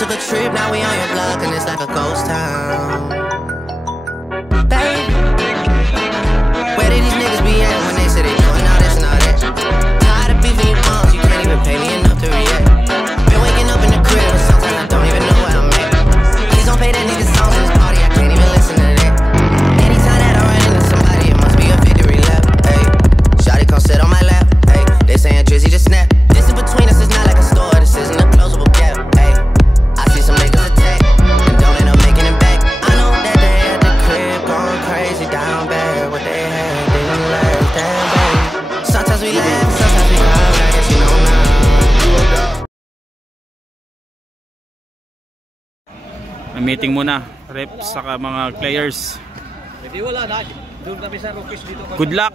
took a trip, now we on your block, and it's like a ghost town. Baby, where did these niggas be at when they say they doing all this and all that? Tired of beefing you moms, you can't even pay me enough to react. Been waking up in the crib, and sometimes I don't even know where I'm at. Please don't pay that nigga songs in this party, I can't even listen to that. Anytime that I run into somebody, it must be a victory lap. Hey, shawty come sit on my lap. Hey, they saying Drizzy just snap. This in between us is not like a store, this isn't a closable gap. Hey, I see some niggas attack and don't end up making it back. I know that they at the crib going crazy down bad. What they had didn't last, damn baby. Sometimes we laugh, sometimes we cry, I guess you know now. May meeting muna, rep saka mga players. Hindi wala na. Doon kami sa Rockies dito. Good luck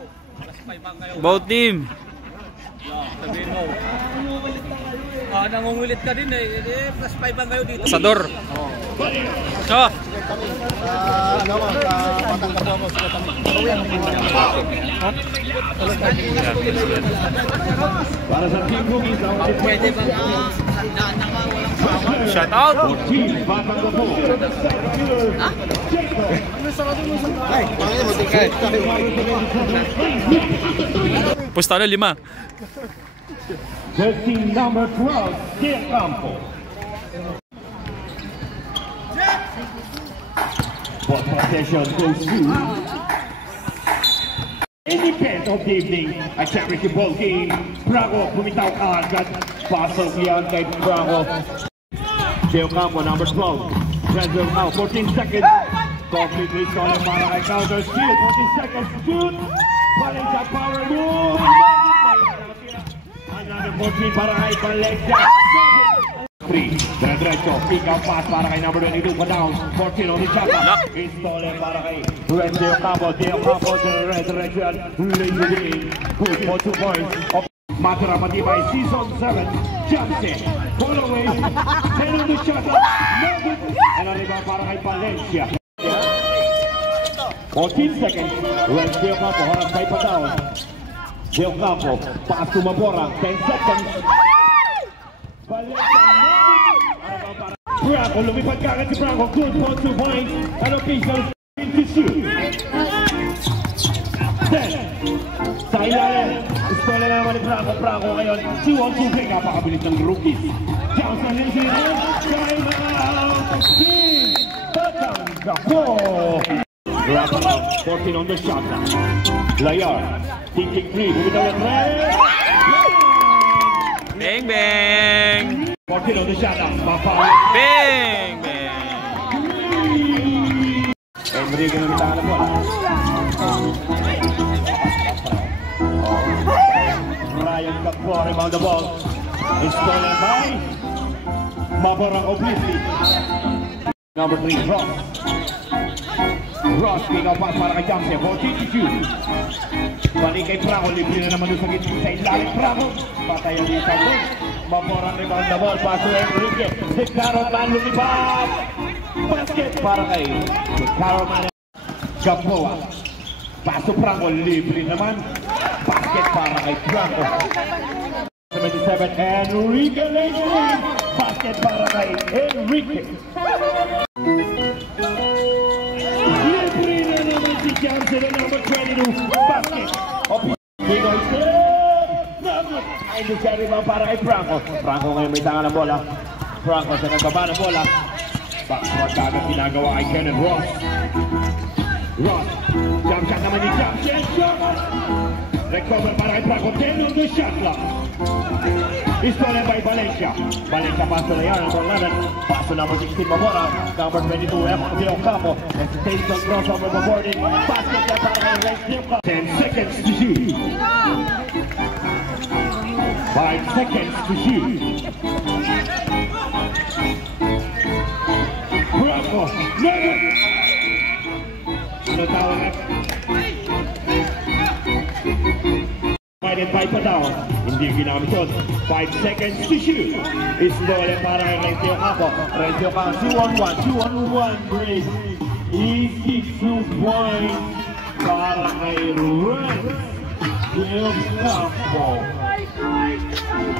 both team. Sabihin mo. Nangungulit ka din eh. Plus 5 ang kayo dito. Pasador. Oh. Pwede ba Shout out. Pusta na 5. Jersey number 12, Del Campo. Ball possession goes to Independent of the evening, a charity ball game. Brago, bumitaw ka agad. Pasok yan kay Brago. Del Campo, number 12. Transfer now, 14 seconds. Completely solid para kay counter steal. 14 seconds, shoot. Balik sa power move. Another 14 para kay Valencia. 3, diretso, pick up pass para kay number 22 pa down. 14 on the shot. Installer para kay Del Campo. Del Campo, diretso, lead the game. Good for 2 points. Matera Matibay, season 7. Johnson, pull away. 10 on the shot. No good. And a rebound para kay Valencia. 14 seconds. Del Campo, harap kay pa down. Del Campo, pass to Mabora. 10 seconds. Valencia. Brago, lumipad ka agad si Brago. Good for 2 points. And officials to shoot. 10. Sa ilalim. Istola naman ni Brago. Brago ngayon. 2-on-2 play. Napakabilis ng rookies. Johnson is in. Time out. Team Batangapo. Brago, 14 on the shot. Layar. Thinking 3. Bumitaw yung 3. Bang bang. 14 on the shot. Bang bang. Enrique na bitahan na po. Ryan Capro, rebound the ball. It's stolen by Maborang obliquely. Number 3, Ross. Ross, pick up pass para kay Jamse. 14-2. Balik kay Brago, libre na naman doon sa gitna sa ilalim. Brago, patayan din sa book. Maborang rebound the ball. Pass to Enrique. Si Caroman lumipad. Basket para kay Caroman. Gamboa. Pass to Brago, libre naman. Basket para kay Brago. 77, Enrique Leguin. Basket para kay Enrique. Libre na naman si Johnson na number 22. Basket. Bigoy ay desari ba para kay Franco. Franco ngayon may tanga ng bola. Franco sa nagbaba ng bola. Backsword agad ginagawa kay Kenneth Ross. Ross. Jump shot naman ni Johnson. Recover para kay Franco. 10 on the shot clock. Stolen by Valencia. Valencia pass to Layar. Number 11. Pass to number 16 Mabora. Number 22 Del Campo. Hesitation crossover boarding. Basket para kay Del Campo. 10 seconds to shoot. 5 seconds to shoot. Franco. Never. Natawag na. Divided by Padao. Hindi ginamit yun. 5 seconds to shoot. Stolen para kay Rencio Campo. Rencio Campo. 2-on-1. 2-on-1 break. Easy 2 points para kay Rencio Campo.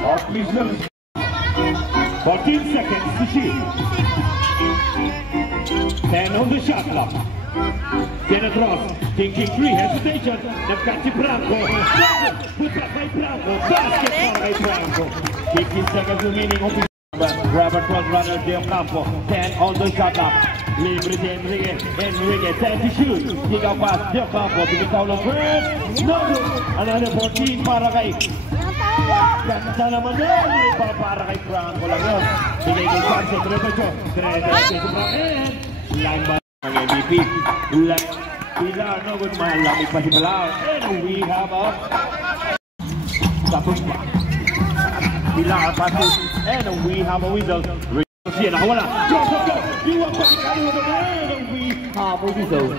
Officials. 14 seconds to shoot. 10 on the shot clock. Denatros, thinking 3, hesitation. Nagkat si Franco. Putak kay Franco. Basket para kay Franco. 15 seconds remaining. Robert Crossrunner, Del Campo. 10 on the shot clock. Libre si Enrique. Enrique, 10 to shoot. Higaw pass, Del Campo. Bigitaw ng first. No good. Another 14 para kay. Ganda naman yun. Iba para kay Franco lang yun. Bigay kay Sancho. 3-8. 3-8. Line by ang MVP. Pilar, no good. Malamig pa si Pilar. And we have a tapos pa. Pilar passes. And we have a whistle. Siya nakawala. Go! Iwan pa si Kali with the man. And we have a whistle.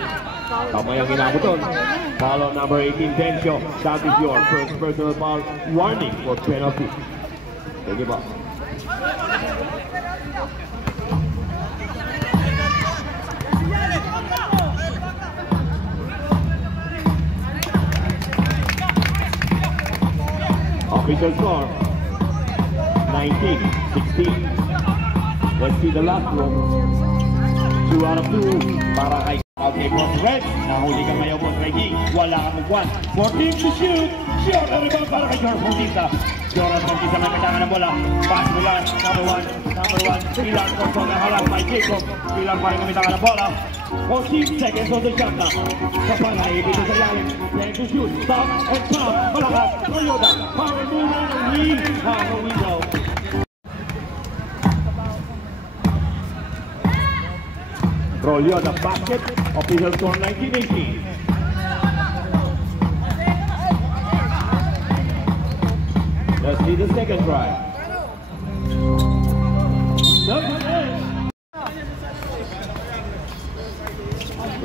Kamay ang inabuton. Foul number 18, Dencio. That is your first personal foul. Warning for penalty. Thank you, boss. Official score 19-16. Let's see the last room. 2 out of 2 para kay okay, Boss Red. Nahuli ka ngayon, Boss Reggie. Wala ka mugwan. 14 to shoot. Short na rebound para kay George Bautista. George Bautista may katangan ng bola. Pass mo lang. Number 1. Pilar Corso na halap by Jacob. Pilar pa rin kamitangan ng bola. 14 seconds on the shot na. Kapangay, dito sa ilalim. 10 to shoot. Stop and stop. Malakas. Toyota. Power move and we have a window. Rolio the basket. Official score 19-18. Let's see the second try.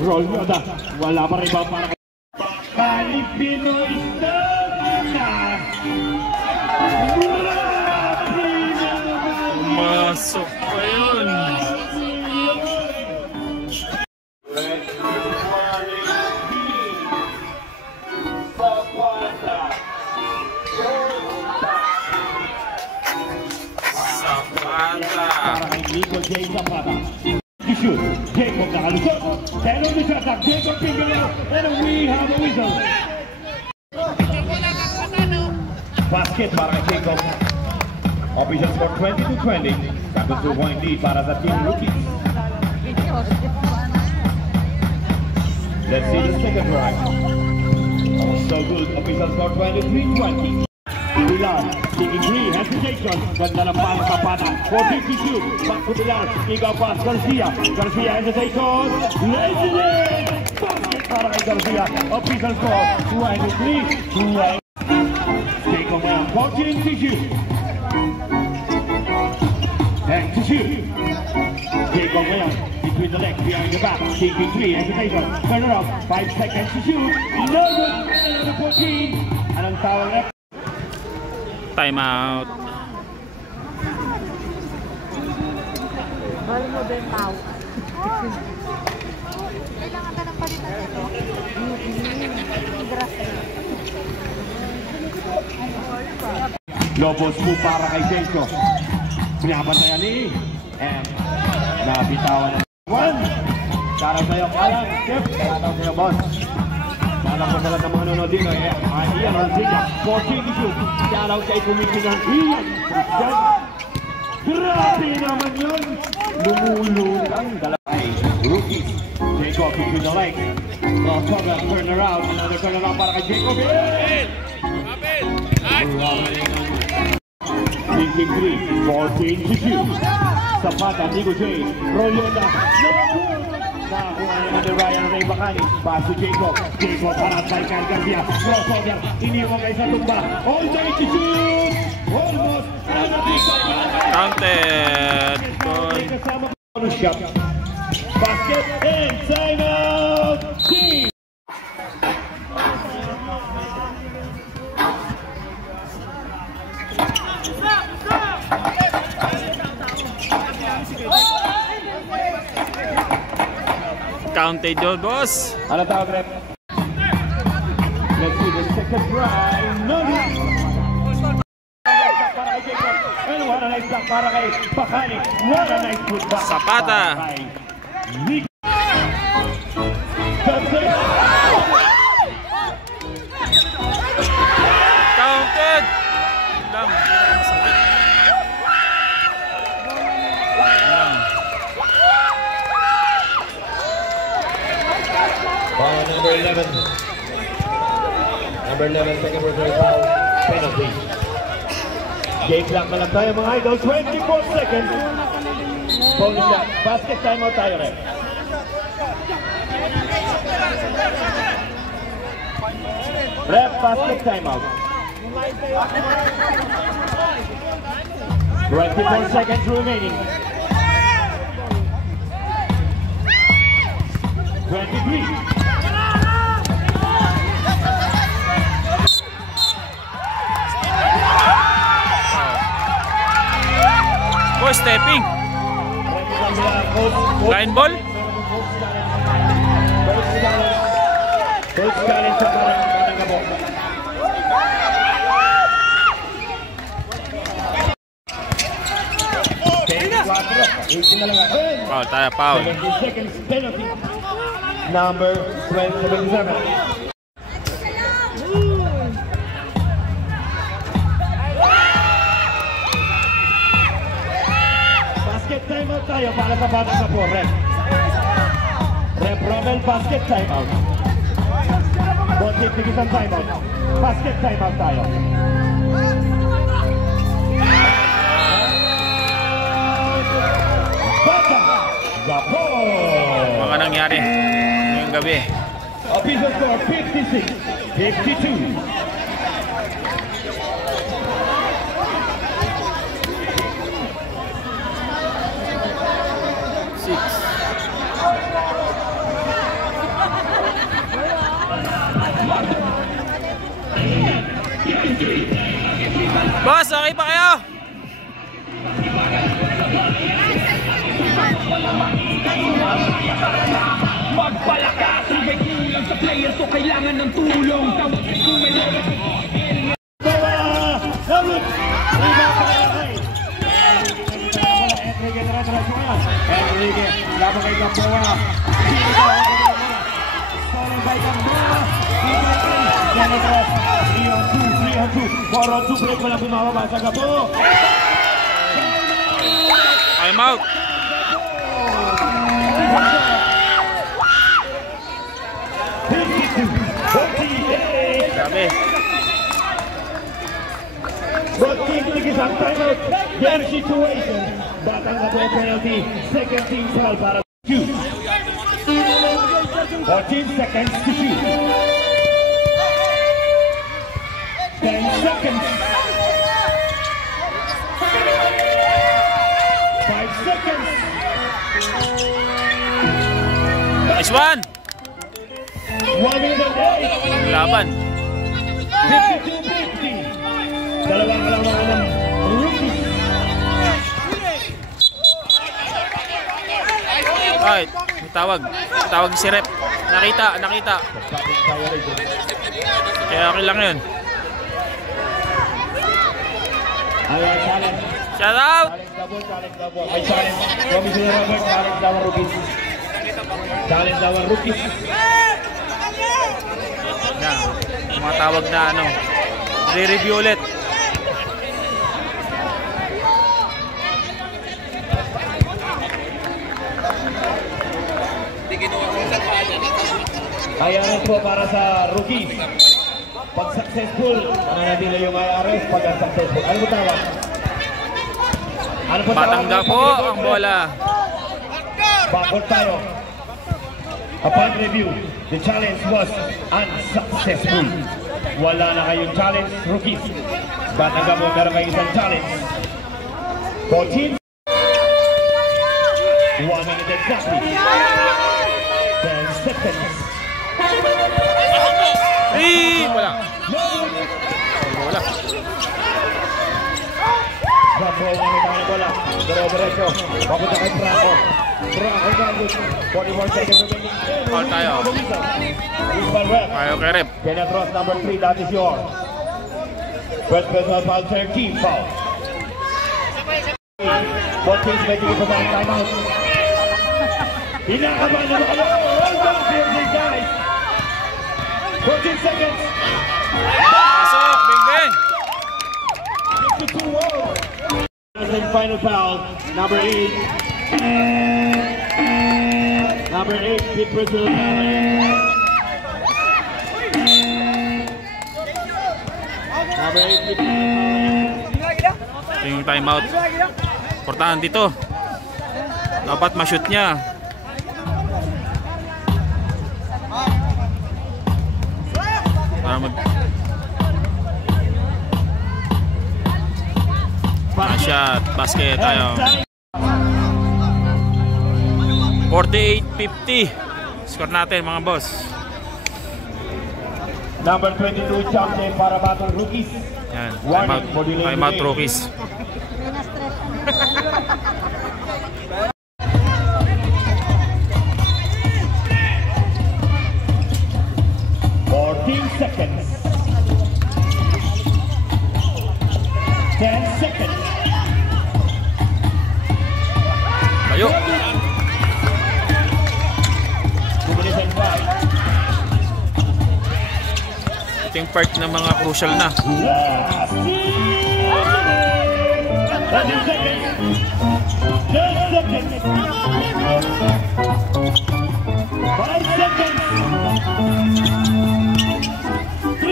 Rolio the. Wala pa rin ba para kay Kalipino Istana. Masok pa yun. Nico J. Zapata. To shoot. Jacob nakalusot. 10 on the shot clock. Jacob Pingaleo. And we have a whistle. Basket para kay Jacob. Official score 20-20. Tapos 2-point lead para sa team rookies. Let's see the second drive. Oh, so good. Official score 23-20. Pilar, taking 3, hesitation. Ganda ng pala sa pata. 4-52. Back to Pilar. Higaw pass, Garcia. Garcia, hesitation. Lazy leg. Basket para kay Garcia. Official score 23-20. Take on now. 14 to shoot. 10 to shoot. Take on now. Between the legs, behind the back. Taking 3, hesitation. Turn it up. 5 seconds to shoot. No good. Another 14. Anong tawag na? Time out. Bali mo din tao. Kailangan ka ng palitan ito. Lobos mo para kay Dencio. Pinabantayan ni M. Nabitawan ng 1. Sarap sa'yo, Alan. Chip. Sarap sa'yo, boss. Alam ko talaga mga nanonood din, Ian Arcilla, 14 to shoot. Shoutout kay Kumikinan Ian Christian. Grabe naman yun! Lumulutang dalay. Rookies. Jacob between the legs. Crossover, turn around. Another turn around para kay Jacob. Thinking 3, 14 to shoot. Zapata, Nico J. Rolanda. Nakakuha naman ni Ryan Ray Bacani. Pass to Jacob. Jacob para kay Kyle Garcia. Crossover. Iniwan kay sa tumba. All day to shoot. Almost. Counted. Shot. Basket and timeout. Team. Counted yun, boss. Ano tawag, rep? Let's see the second try. No good. And nice block para kay Pakani. What a nice put back. Zapata. Para kay Nick. That's it. Counted. Lang. Masakit. Lang. Number 11. Number 11, second reserve foul. Penalty. Game clock na lang tayo mga idol. 24 seconds. Bonus shot. Basket timeout tayo rin. Ref, basket timeout. 24 seconds remaining. 23. Boy, stepping. Line ball. Coach challenge sa parang gabo. Foul tayo, foul. 70 seconds penalty. Number 27. Basket timeout tayo para sa batang sa po. Rep Rommel, basket timeout. Bontik, tigisan timeout. Basket timeout tayo. Gapo! Mga nangyari ngayong gabi. Official score 56-52. Boss, okay pa kayo? Magpalakas, may kulang sa players so kailangan ng tulong. Tawagin kung may Enrique, laban kay Gamboa. By Gamboa. 3-on-2. 4-on-2 break ko lang bumababa sa Gabo. I'm out. Grabe. But team is on timeout. Their situation. Batang Gabo penalty. Second team foul para shoot. 14 seconds to shoot. 10 seconds. 5 seconds. Nice one. 1 minute and 8. Laban. 52-50. Dalawang kalamangan ng rookie. Right. Tawag. Tawag si Rep. Nakita. Kaya okay lang yun. Ayan, challenge. Shout out. Challenge double. May challenge. Commissioner Robert, challenge daw ang rookies. Challenge daw ang rookies. Yan. Mga tawag na ano. Re-review ulit. IRS po para sa rookies. Pag successful, nanatili yung IRS pag unsuccessful. Ano po tawag? Ano po tawag? Batangga po ang bola. Backward tayo. Upon review, the challenge was unsuccessful. Wala na kayong challenge, rookies. Batangga po, meron kayong isang challenge. 14. 1 minute exactly. 10 seconds. Wala. Wala. Gambo na may tawag bola. Dire-diretso. Papunta kay Franco. Franco Gambus. 44 seconds remaining. Foul tayo. Tayo kay Rep. Kenneth Ross, number 3, that is yours. First personal foul, third team foul. Both teams may tigil pa sa timeout. Hinakabahan na mga laro. Well done, PMC guys. 14 seconds. Pasok, bing bing. 52-0. Final foul, number 8. Number 8, Pete Brazil. Number 8, Pete Ito yung timeout. Importante dito. Dapat ma-shoot niya. Para mag shot, basket tayo. 48-50. Score natin mga boss. Number 22, champion para batong rookies. Yan, timeout rookies. Seconds. 10 seconds. Tayo. 2 minutes and 5. Ito yung part ng mga crucial na. 10 seconds. 10 seconds. 5 seconds. 3.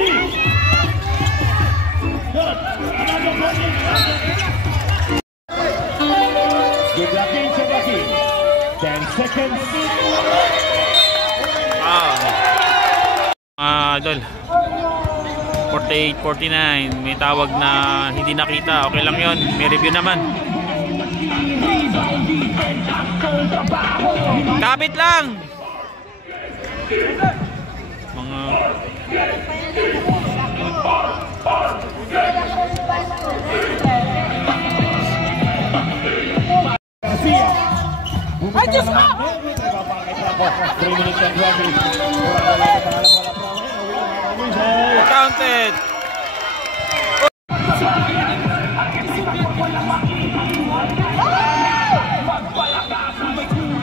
Good. Another point. Good luck in Sabaki. 10 seconds. Idol. 48-49. May tawag na hindi nakita. Okay lang yon. May review naman. Kapit lang. Mga Ay, Diyos ko! 3 minutes and 20. counted.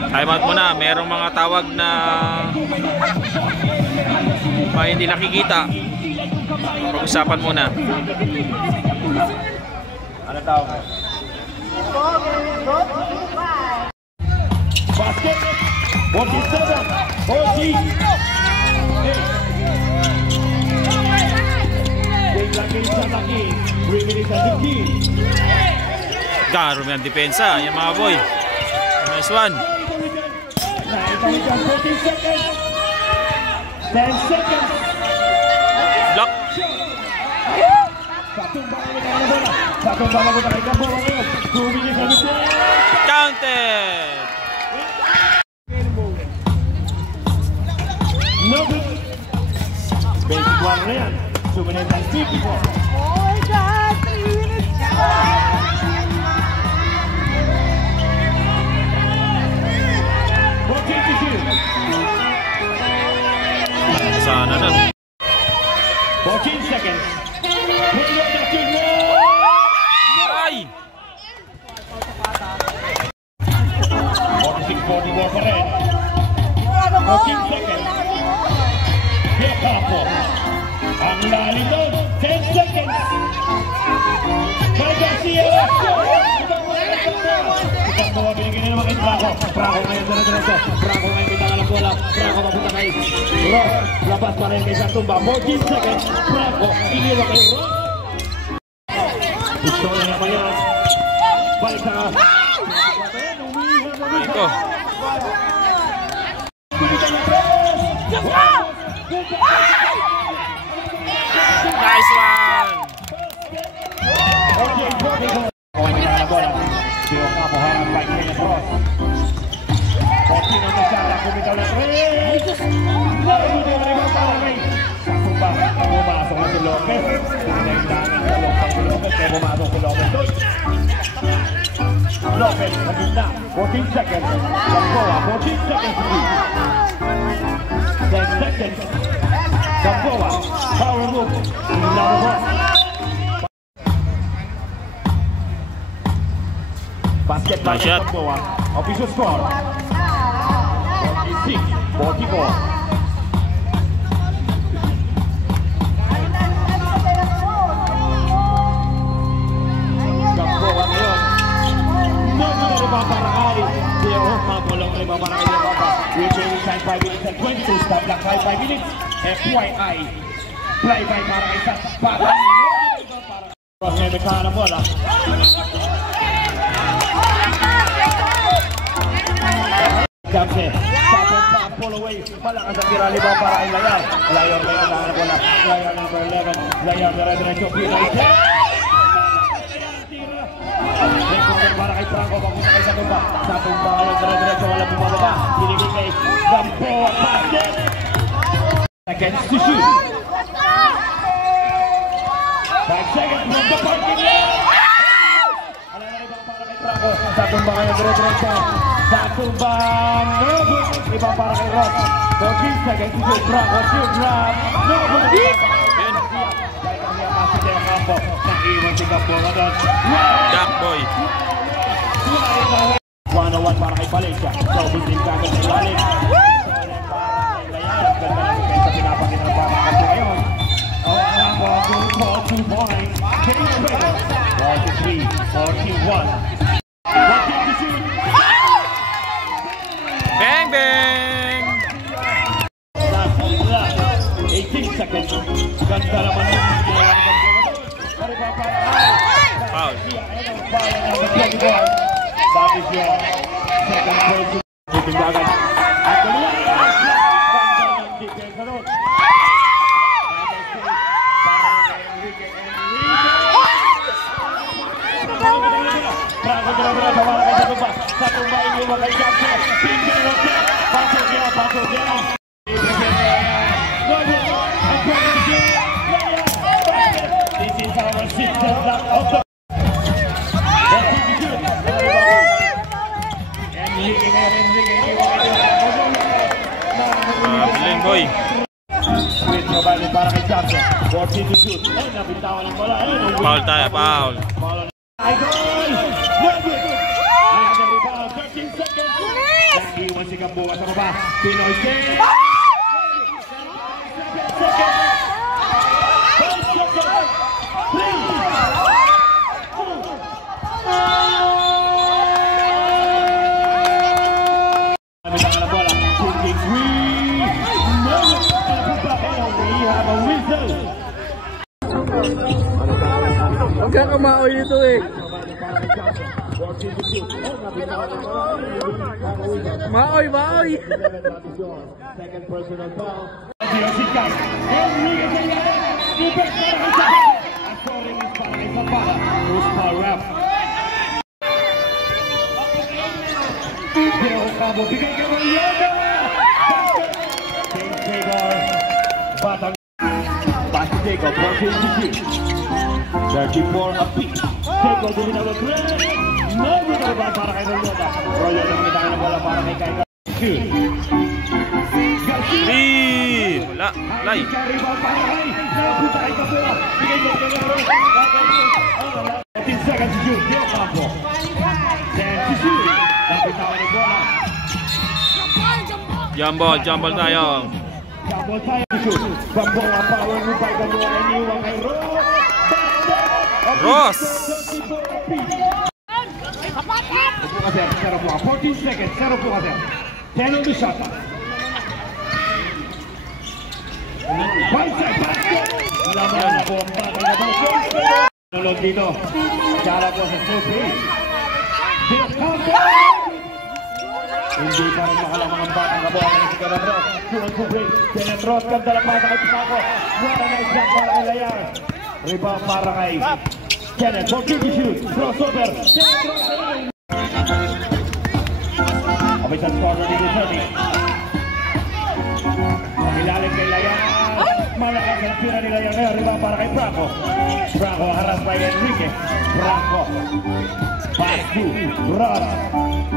Timeout muna. Merong mga tawag na hindi nakikita. Pag-usapan muna. Ano tawag? Basket. 47. 40. Big laki sa laki. 3 minutes and 15. Garo may ang depensa. Yan mga boy. Nice one. 14 seconds. 10 seconds. Block. Satong bala mo kay Gambo ngayon. 2 minutes and 15. Counted. No good. Basic one na yan. 2 minutes and 54. Oh my God! 3 minutes na! Sana na. 14 seconds. Ay! 46-44 pa rin. 14 seconds. Hikapo. Ang lalim doon. 10 seconds. Garcia. Isang bawa binigyan nila mga Franco. Franco ngayon diretso. Franco ngayon bitangan ng bola. Franco mapunta kay Ross. Labas pa rin kay Santumba. 14 seconds. Franco. Iniwa kay Ross. Gusto na naman yan. Balik sa Ito. Nice one. Okay, Lopez, sa gitna, 14 seconds. Gamboa, 14 seconds to beat. 10 seconds. Gamboa, power move. Inilaro mo. basket by shot. Gamboa. Official score 46-44. Gamboa ngayon. Nagulong lima para kay Deo. Mapulong lima para kay Gamboa. Remaining time 5 minutes and 22. Stop clock 5 minutes. FYI. Play by para kay Sat. Cross ngayon may kahan ng bola. Jamse, stop and back, pull away. Malakas ang tira libaw para kay Layar. Layar may kahan ng bola. Layar number 11. Layar dire-diretso. Pinay. Recorder para kay Franco. Papunta kay Satumba. Satumba ngayon dire-diretso. Walang bumababa. Binigay kay Gamboa. Basket. Against to shoot. 5 seconds from the parking lot. Satumba ngayon dire-diretso. Satumba no good. Iba para kay Ross. 14 seconds to shoot. Franco shoot drop. No good. Balik ang niya kasi Deo Campo. Nakiwan si Gamboa doon. Jack boy. 101 para kay Valencia. So, bitin kagad sa ilalim. Layan, ganda ng defensa pinapakita ng para kay ngayon. Ball 2 points. 43-41. Bang bang! Last 18 seconds. Ganda naman yung ginawa ng Foul. that is your second person. Tindagan. At keluar. Ganda ng defense doon. Franco benar-benar sama kay Satumba. Satumba ini bakal capture. Pinggir roket. Pasok dia. This is our sister block of the Biling boy. Switch provided para kay Jackson. 14 to shoot. Nabitawan ang bola. Foul tayo, foul. Iwan si Gamboa sa baba. Pinoy King. Nabitangan ang bola. Shooting three. We have a whistle. Huwag kang kamaoy nito eh. Maoy. Second personal foul. Enriquez Ayala. Defense para kay Sapa. Ang scoring is para kay Sapa. Who's foul rap? Deo Campo. Bigay kay Mariana. James Taylor. Batang. Basket Jacob. 34 apiece. Jacob dominaw ng three. Nagulat ba para kay Royota? Royota ang kitangan ng bola para kay Kaiga. Shoot. Three. Wala. Lay. Rebound para kay. Napunta kay Gamboa. Bigay kay Gamboa. 14 seconds to shoot. Deo Campo. 10 to shoot. Napitawan ng bola. Jumble tayo. Gamboa tayo to shoot. Gamboa power mo kay Gamboa. Iniwan kay Ross. 14 seconds, 0 po kasi. 10 on the shot. 5 seconds, basket! Wala mo na po ang batang na basket. Nulog dito. Kala po sa full play. Deo Campo! Hindi pa rin makalamang ang batang na bola si Kenneth Ross. Full play. Kenneth Ross, ganda lang pasa kay Picaco. Wala na isang para kay Layar. Rebound para kay Kenneth. 14 to shoot. Crossover. Kenneth Ross. Official score na dito sa ni. Pamilalim kay Layar. Malakas ang tira ni Layar ngayon. Rebound para kay Franco. Franco harap by Enrique. Franco. Pass to Ross.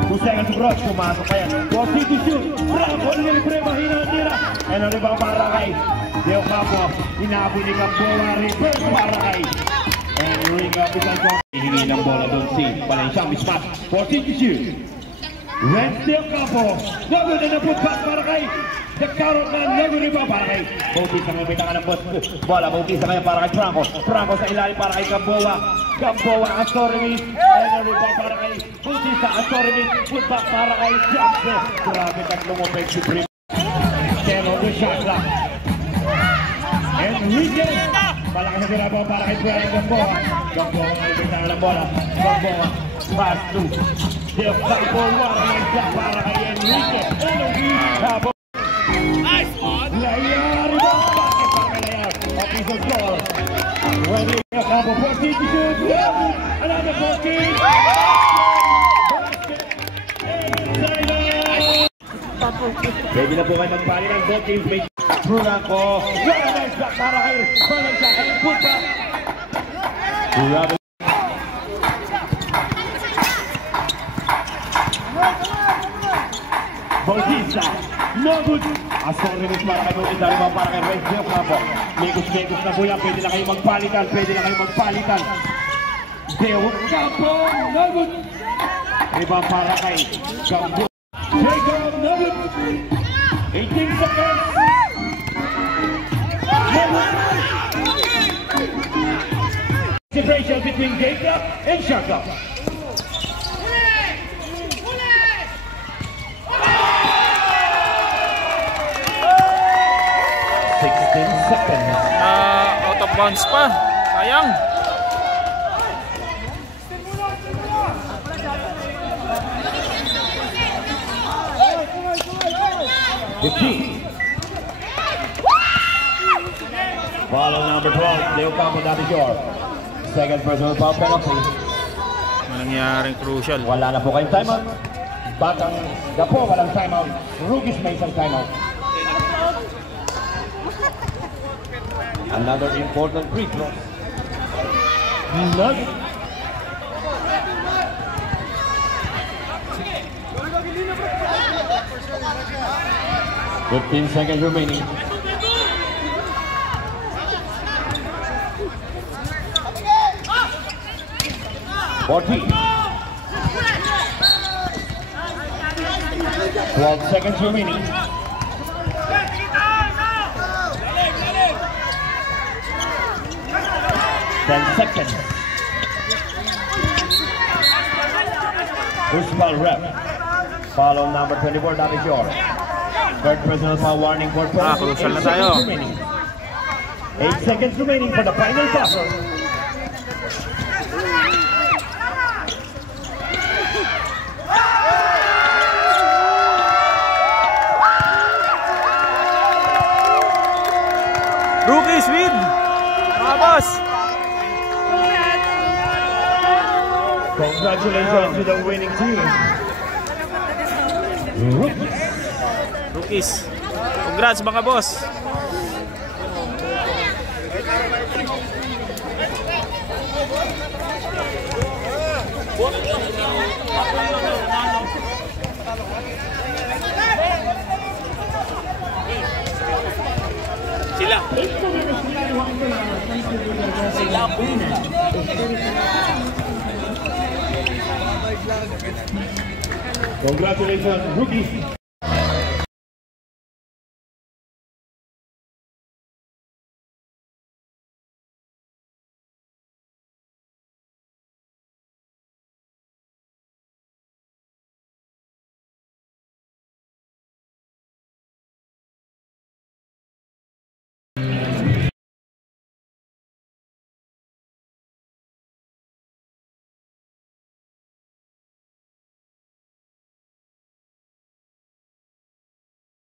2 seconds to Ross. Pumasok kaya. 14 to shoot. Franco nilibre. Mahina ang tira. And ang rebound para kay Deo Campo. Inaabot ni Gamboa. Reverse para kay Enrique Kapitan ko. Hihingi ng bola doon si Valencia. Mismatch. 14-2. Red Steel Campo. Nagod na naputpas para kay nagkaroon na nagod iba para kay Bautista ng bitangan ng bola. Bautista ngayon para kay Franco. Franco sa ilalim para kay Gamboa. Gamboa ang Torres. And rebound para kay Bautista. Ang Torres. Putback para kay Jackson. Grabe tatlong offensive rim. Kero the shot clock. Enrique. Malakas na binabaw para kay Brian Gamboa. Gamboa ang bitangan ng bola. Gamboa. Pass to Del Campo. Warang para kay Enrique. Enrique. Nice one! Layar, rebound basket para kay Layar. Official score. Ready, Del Campo, 14 to shoot. Another 14. Basket. Pwede na po kayo magpali ng both teams. Franco. Nice block para kay Valencia. And put back. Grabe. Bautista. No good. Astor Remis para kay Bautista. Rebound para kay Red Del Campo. Megos na po yan. Pwede na kayo magpalitan. Del Campo. No good. Rebound para kay Gambo. Jacob. No good. 18 seconds. No good. Separation between Jacob and Shaka. 16 seconds. Out of bounds pa. Sayang. Foul on number 12, Del Campo, that is your second personal foul penalty. Nangyaring crucial. Wala na po kayong timeout. Batang Gapo, walang timeout. Rookies may isang timeout. Another important free throw. Nugget. $15 seconds remaining. $14. 12 seconds remaining. $10 seconds. Usman rep. Follow number 24, that is yours. Third personal foul warning for 12 crucial na tayo. seconds remaining. 8 seconds remaining for the final buzzer. Rookies win! Mga boss! Congratulations to the winning team. Rookies. Congrats mga boss! Sila muna. Congratulations, rookies.